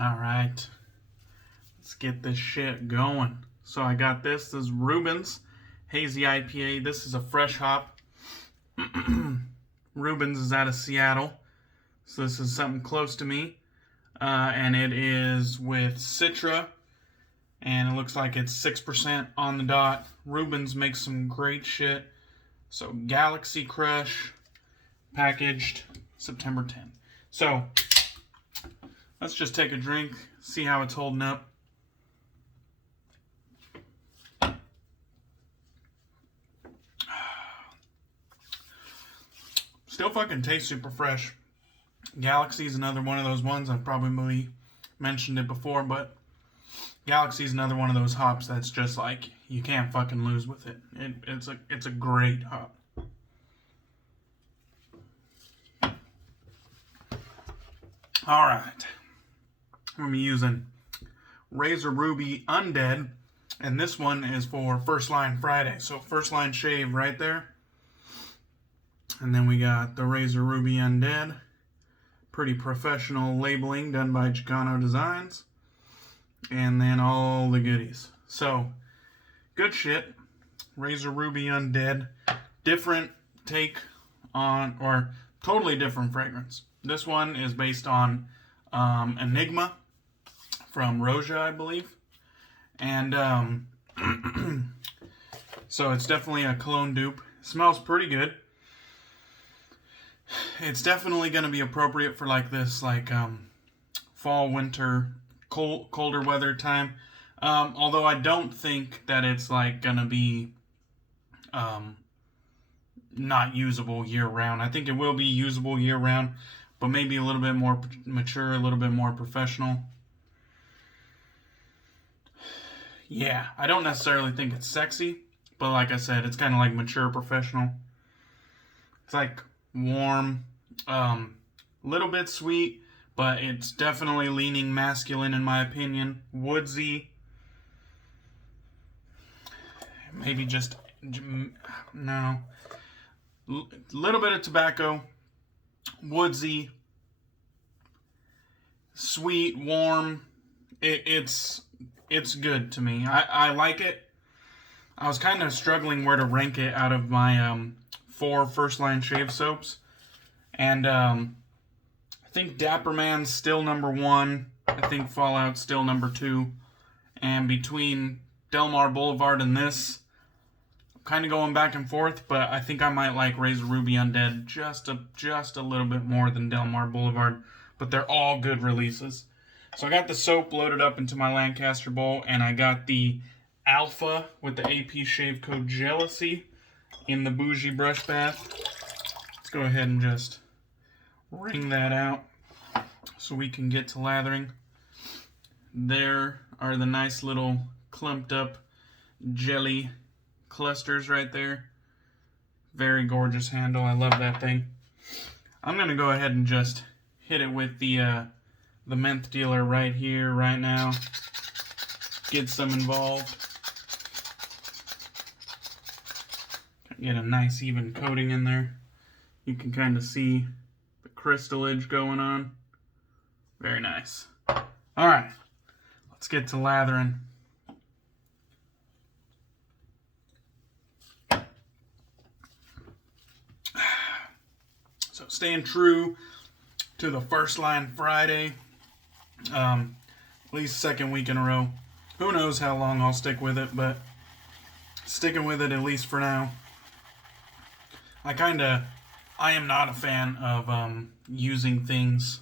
All right, let's get this shit going. So I got this. This is Rubens Hazy IPA. This is a fresh hop. Rubens is out of Seattle, so this is something close to me. And it is with Citra, and it looks like it's 6% on the dot. Rubens makes some great shit. So Galaxy Crush, packaged September 10th. So let's just take a drink, see how it's holding up. Still fucking tastes super fresh. Galaxy is another one of those ones. I've probably mentioned it before, but Galaxy is another one of those hops that's just like, you can't fucking lose with it. It's a great hop. Alright. I'm going to be using Razor Ruby Undead, and this one is for First Line Friday. So First Line Shave right there. And then we got the Razor Ruby Undead. Pretty professional labeling done by Chicano Designs. And then all the goodies. So, good shit. Razor Ruby Undead. Different take on, or totally different fragrance. This one is based on Enigma from Roja, I believe. And so it's definitely a cologne dupe. It smells pretty good. It's definitely going to be appropriate for like this, like fall, winter, colder weather time. Although I don't think that it's like going to be not usable year round. I think it will be usable year round, but maybe a little bit more mature, a little bit more professional. Yeah, I don't necessarily think it's sexy, but like I said, it's kind of like mature professional. It's like warm, little bit sweet, but it's definitely leaning masculine in my opinion. Woodsy. Maybe just, no. Little bit of tobacco. Woodsy. Sweet, warm. It's good to me. I like it. I was kind of struggling where to rank it out of my 4 First Line Shave soaps. And I think Dapper Man's still number 1. I think Fallout's still number 2. And between Del Mar Boulevard and this, I'm kind of going back and forth, but I think I might like Razor Ruby Undead just a little bit more than Del Mar Boulevard. But they're all good releases. So I got the soap loaded up into my Lancaster bowl, and I got the Alpha with the AP Shave Code Gelousy in the Bougie Brush Bath. Let's go ahead and just wring that out so we can get to lathering. There are the nice little clumped up jelly clusters right there. Very gorgeous handle. I love that thing. I'm going to go ahead and just hit it with the Menth Dealer right here, right now. Get some involved. Get a nice even coating in there. You can kind of see the crystallage going on. Very nice. Alright, let's get to lathering. So staying true to the First Line Friday. At least second week in a row. Who knows how long I'll stick with it, but sticking with it at least for now. I am not a fan of using things.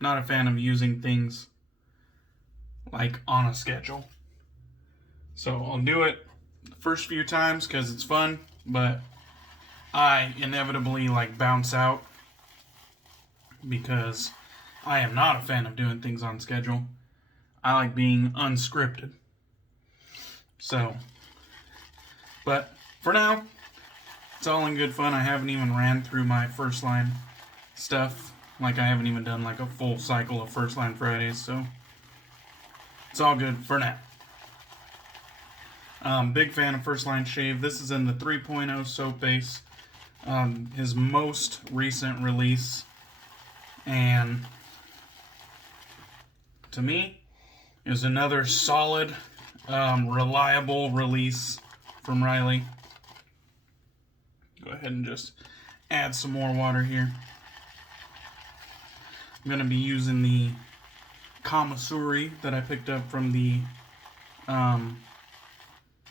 Not a fan of using things like on a schedule. So I'll do it the first few times because it's fun, but I inevitably like bounce out because I am not a fan of doing things on schedule. I like being unscripted. So, but for now, it's all in good fun. I haven't even ran through my First Line stuff. Like I haven't even done like a full cycle of First Line Fridays, so it's all good for now. Big fan of First Line Shave. This is in the 3.0 soap base. His most recent release. And to me is another solid, reliable release from Riley. Go ahead and just add some more water here. I'm going to be using the Kamisori that I picked up from the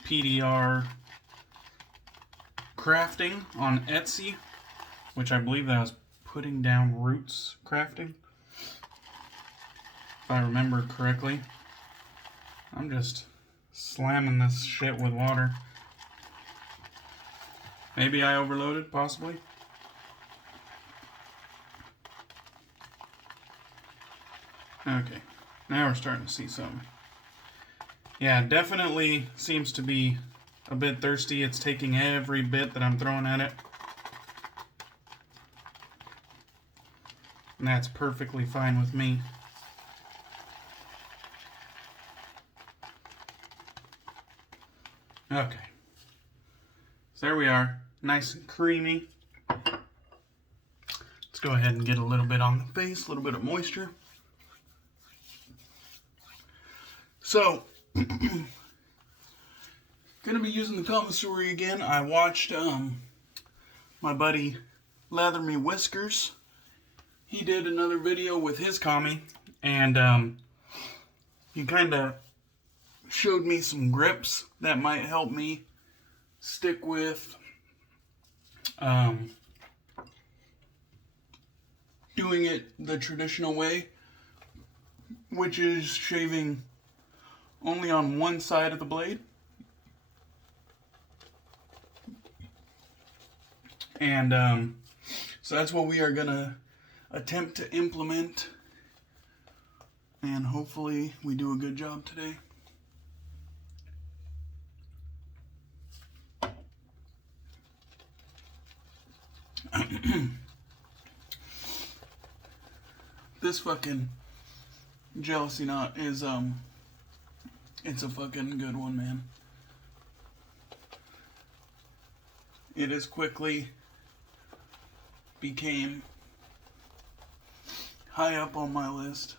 PDR crafting on Etsy, which I believe that was Putting Down Roots crafting, if I remember correctly. I'm just slamming this shit with water. Maybe I overloaded, possibly. Okay, now we're starting to see some. Yeah, definitely seems to be a bit thirsty. It's taking every bit that I'm throwing at it. And that's perfectly fine with me. Okay. So there we are. Nice and creamy. Let's go ahead and get a little bit on the face, a little bit of moisture. So, gonna be using the Kamisori again. I watched my buddy Lather Me Whiskers. He did another video with his Kami, and he kind of showed me some grips that might help me stick with doing it the traditional way, which is shaving only on one side of the blade. And so that's what we are gonna attempt to implement, and hopefully we do a good job today. This fucking Gelousy knot is it's a fucking good one, man. It has quickly became high up on my list.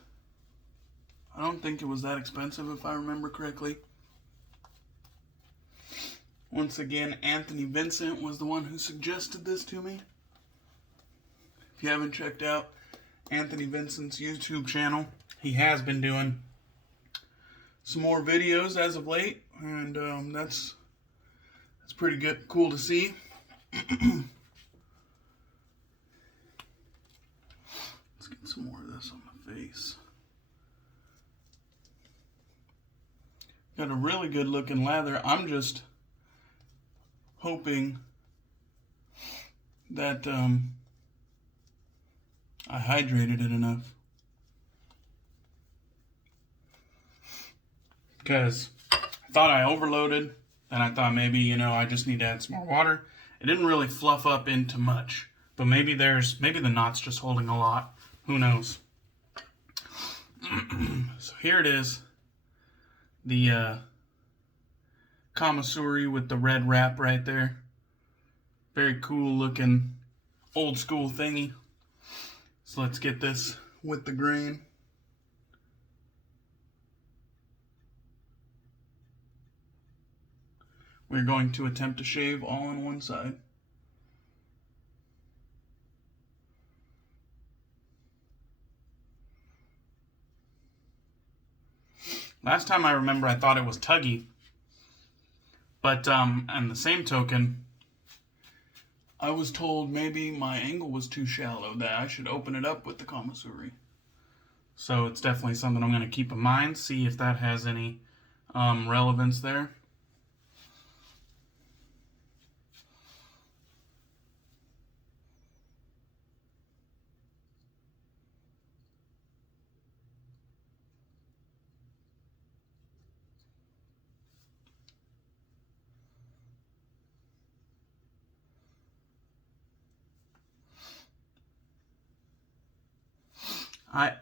I don't think it was that expensive, if I remember correctly. Once again, Anthony Vincent was the one who suggested this to me. If you haven't checked out Anthony Vincent's YouTube channel, he has been doing some more videos as of late, and that's pretty good, cool to see. Let's get some more of this on the face. Got a really good looking lather. I'm just hoping that I hydrated it enough. Because I thought I overloaded, and I thought maybe, you know, I just need to add some more water. It didn't really fluff up into much, but maybe the knot's just holding a lot. Who knows? So here it is, the Kamisori with the red wrap right there. Very cool looking old school thingy. So let's get this with the grain. We're going to attempt to shave all on one side. Last time I remember, I thought it was tuggy. But, on the same token, I was told maybe my angle was too shallow, that I should open it up with the Kamisori. So it's definitely something I'm going to keep in mind, see if that has any relevance there.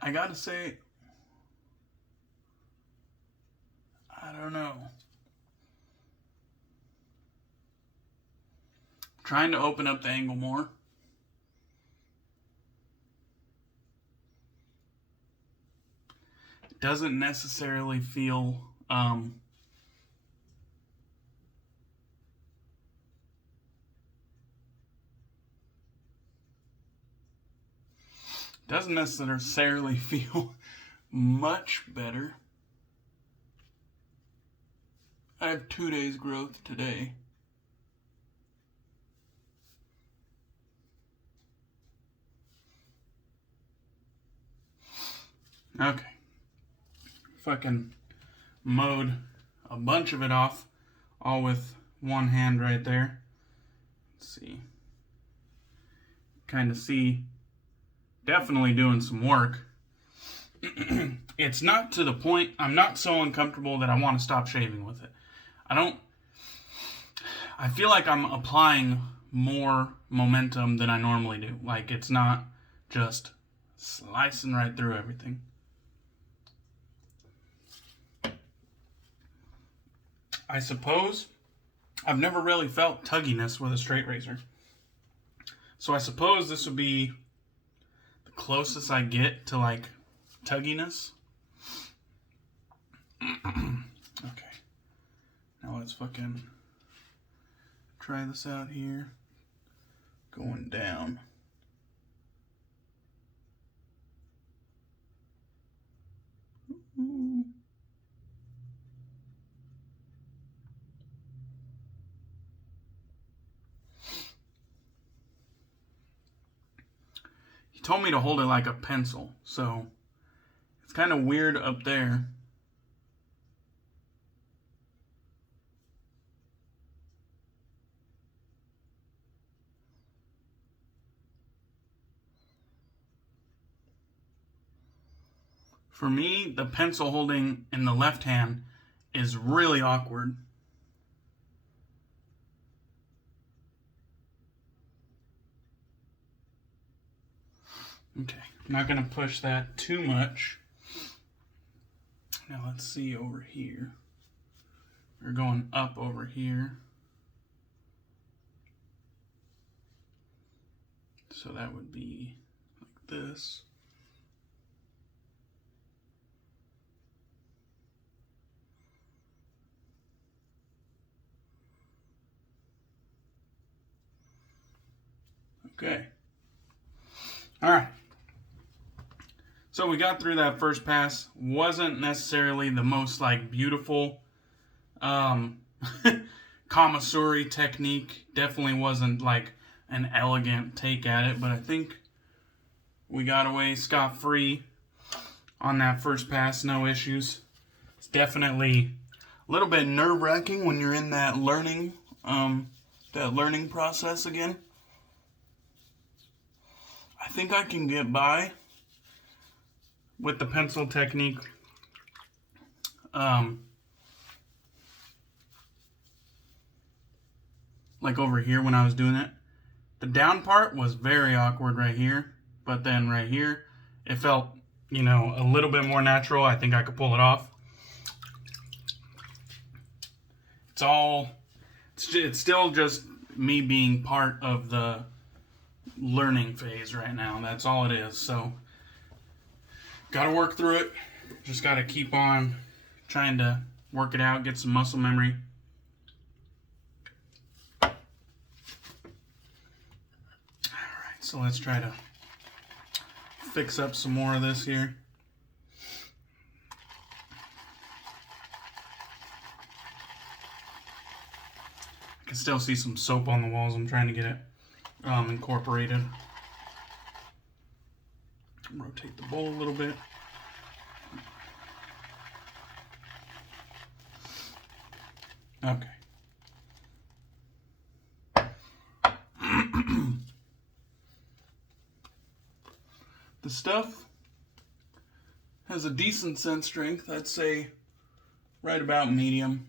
I gotta say, I don't know. I'm trying to open up the angle more. doesn't necessarily feel doesn't necessarily feel much better. I have 2 days growth today. Okay. Fucking mowed a bunch of it off, all with one hand right there. Let's see. Kind of see, definitely doing some work. It's not to the point, I'm not so uncomfortable that I want to stop shaving with it. I feel like I'm applying more momentum than I normally do. Like, it's not just slicing right through everything. I suppose I've never really felt tugginess with a straight razor. So I suppose this would be the closest I get to, like, tugginess. Okay. Now let's fucking try this out here. Going down. Ooh. He told me to hold it like a pencil, so it's kind of weird up there. For me, the pencil holding in the left hand is really awkward. Okay, I'm not going to push that too much. Now let's see over here. We're going up over here. So that would be like this. Okay. All right. So we got through that first pass. Wasn't necessarily the most like beautiful Kamisori technique. Definitely wasn't like an elegant take at it, but I think we got away scot-free on that first pass, no issues. It's definitely a little bit nerve-wracking when you're in that learning process again. I think I can get by with the pencil technique. Like over here when I was doing it. The down part was very awkward right here, but then right here, it felt, you know, a little bit more natural. I think I could pull it off. It's still just me being part of the learning phase right now. That's all it is. So, gotta work through it. Just gotta keep on trying to work it out, get some muscle memory. Alright, so let's try to fix up some more of this here. I can still see some soap on the walls. I'm trying to get it incorporated. Rotate the bowl a little bit. Okay. The stuff has a decent scent strength. I'd say right about medium.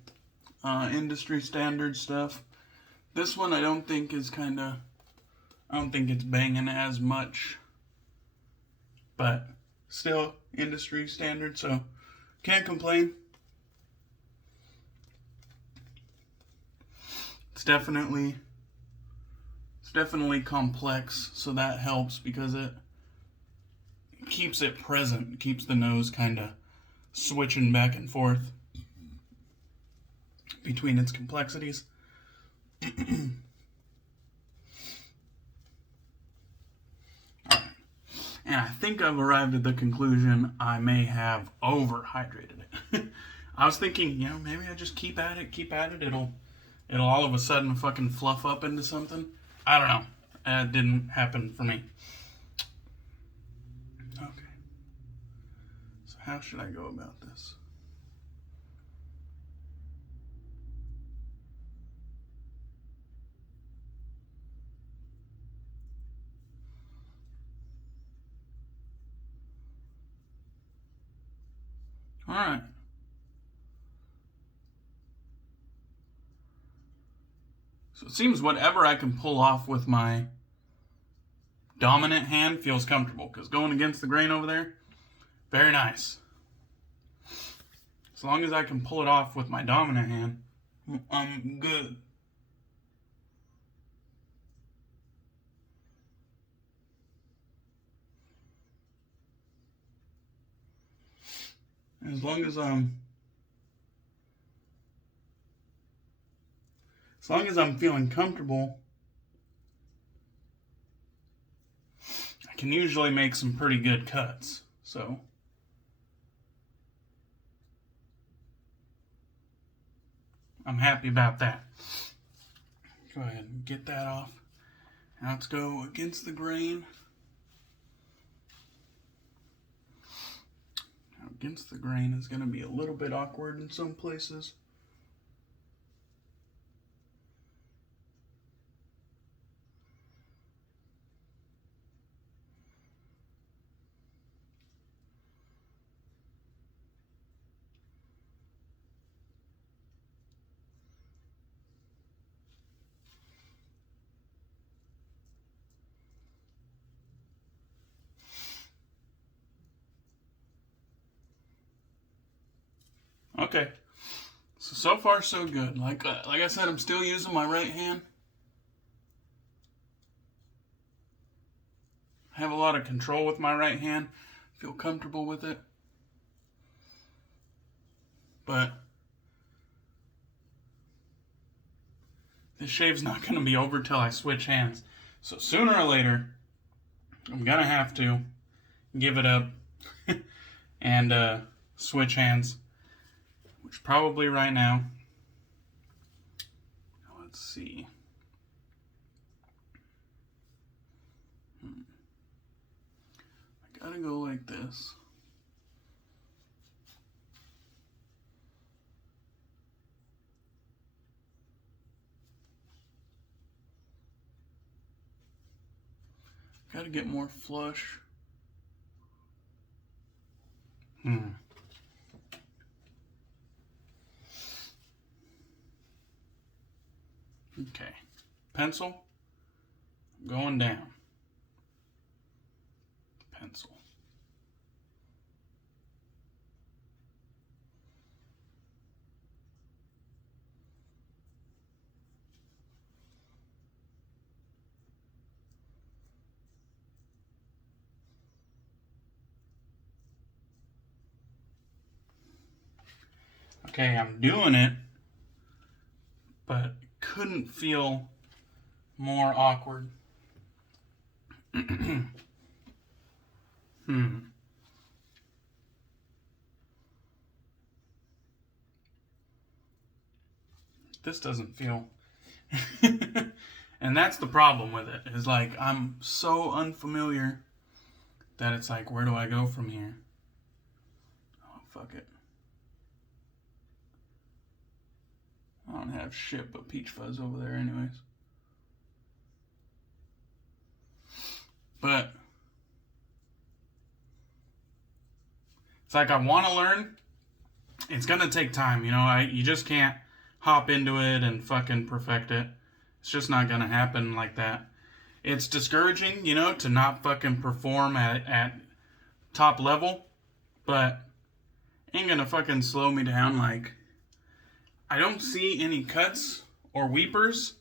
Industry standard stuff. This one I don't think is I don't think it's banging as much. But still industry standard, so can't complain. It's definitely complex, so that helps because it keeps it present, keeps the nose kind of switching back and forth between its complexities. And I think I've arrived at the conclusion I may have overhydrated it. I was thinking, maybe I just keep at it. It'll all of a sudden fucking fluff up into something. I don't know. It didn't happen for me. Okay. So how should I go about this? All right. So it seems whatever I can pull off with my dominant hand feels comfortable, because going against the grain over there, very nice. As long as I can pull it off with my dominant hand, I'm good. As long as I'm feeling comfortable, I can usually make some pretty good cuts. So I'm happy about that. Go ahead and get that off. Now let's go against the grain. Now against the grain is going to be a little bit awkward in some places. Okay, so far so good. Like I said, I'm still using my right hand. I have a lot of control with my right hand. Feel comfortable with it. But this shave's not going to be over till I switch hands. So sooner or later, I'm going to have to give it up and switch hands. Which probably right now. Let's see. I gotta go like this. Gotta get more flush. Okay, pencil, going down, pencil. Okay, I'm doing it, but couldn't feel more awkward. This doesn't feel. And that's the problem with it, is like I'm so unfamiliar that it's like, where do I go from here? Oh, fuck it. I don't have shit but peach fuzz over there anyways. But it's like I want to learn. It's going to take time, you just can't hop into it and fucking perfect it. It's just not going to happen like that. It's discouraging, to not fucking perform at top level, but ain't going to fucking slow me down. Like, I don't see any cuts or weepers.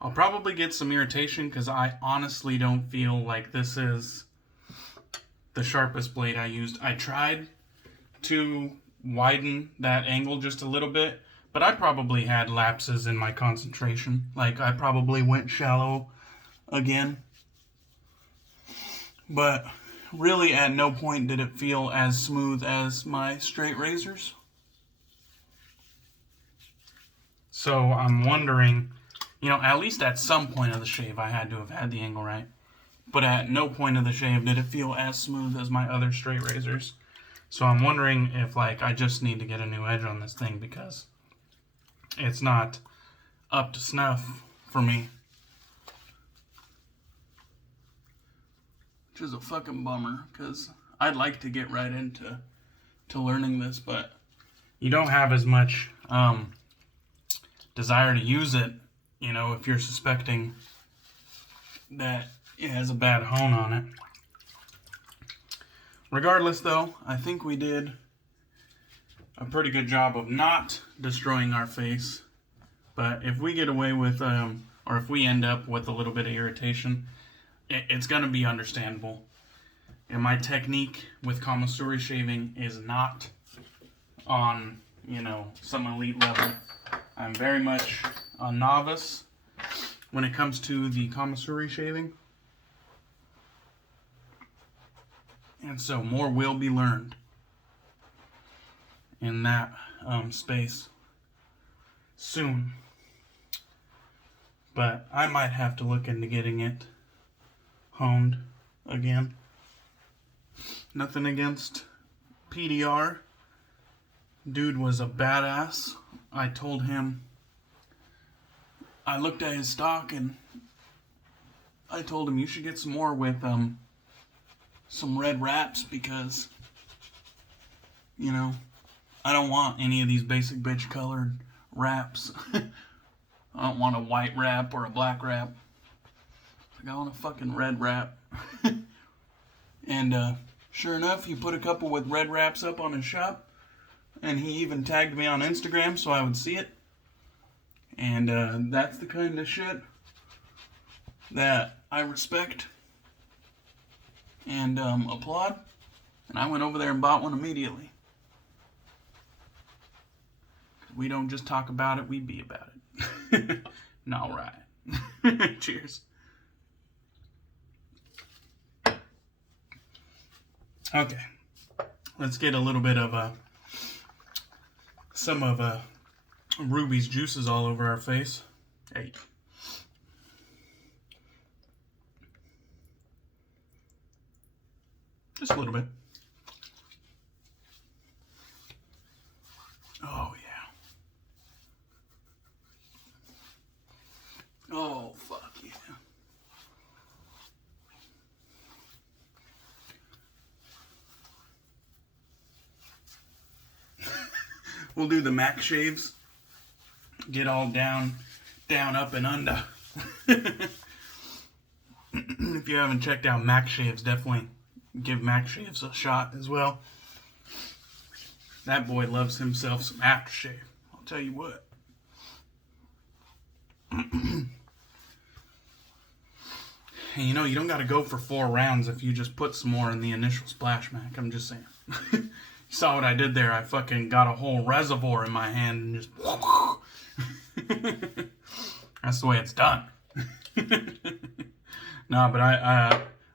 I'll probably get some irritation because I honestly don't feel like this is the sharpest blade I used. I tried to widen that angle just a little bit, but I probably had lapses in my concentration. Like, I probably went shallow again. But really at no point did it feel as smooth as my straight razors. So I'm wondering, you know, at least at some point of the shave I had to have had the angle right. But at no point of the shave did it feel as smooth as my other straight razors. So I'm wondering if, like, I just need to get a new edge on this thing because it's not up to snuff for me. Which is a fucking bummer, because I'd like to get right into learning this, but you don't have as much desire to use it, you know, if you're suspecting that it has a bad hone on it. Regardless, though, I think we did a pretty good job of not destroying our face. But if we get away with, or if we end up with a little bit of irritation, it's going to be understandable. And my technique with Kamisori shaving is not on, you know, some elite level. I'm very much a novice when it comes to the Kamisori shaving. And so more will be learned in that space soon. But I might have to look into getting it honed again. Nothing against PDR. Dude was a badass. I told him, I looked at his stock and I told him you should get some more with some red wraps because, you know, I don't want any of these basic bitch colored wraps. I don't want a white wrap or a black wrap. I want a fucking red wrap. And sure enough, he put a couple with red wraps up on his shop. And he even tagged me on Instagram so I would see it. And that's the kind of shit that I respect and applaud. And I went over there and bought one immediately. We don't just talk about it, we be about it. All right. Cheers. Okay. Let's get a little bit of some of Ruby's juices all over our face. Hey. Just a little bit. Oh, yeah. Oh, fuck yeah. We'll do the Mac shaves. Get all down, up, and under. If you haven't checked out Mac shaves, definitely give Mac shaves a shot as well. That boy loves himself some aftershave. I'll tell you what. And you know, you don't got to go for 4 rounds if you just put some more in the initial splash, Mac. I'm just saying. You saw what I did there. I fucking got a whole reservoir in my hand and just... That's the way it's done. No, but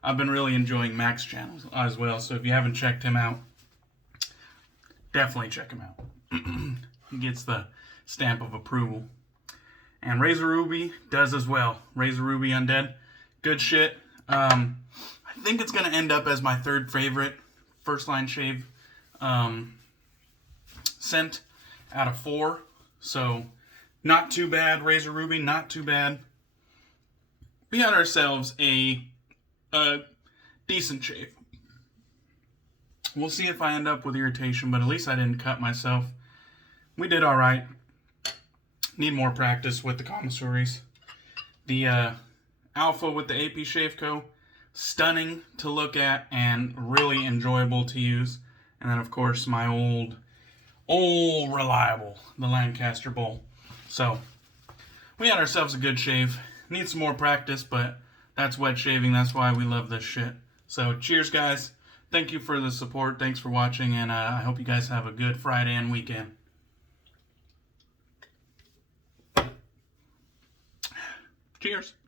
I've been really enjoying Mac's channel as well, so if you haven't checked him out, definitely check him out. He gets the stamp of approval. And Razor Ruby does as well. Razor Ruby Undead. Good shit. I think it's going to end up as my 3rd favorite first line shave scent out of 4. So, not too bad, Razor Ruby, not too bad. We had ourselves a decent shave. We'll see if I end up with irritation, but at least I didn't cut myself. We did alright. Need more practice with the Kamisoris. The Alpha with the AP Shave Co. Stunning to look at and really enjoyable to use. And then, of course, my old reliable, the Lancaster bowl. So, we had ourselves a good shave. Need some more practice, but that's wet shaving. That's why we love this shit. So, cheers, guys. Thank you for the support. Thanks for watching, and I hope you guys have a good Friday and weekend. Cheers.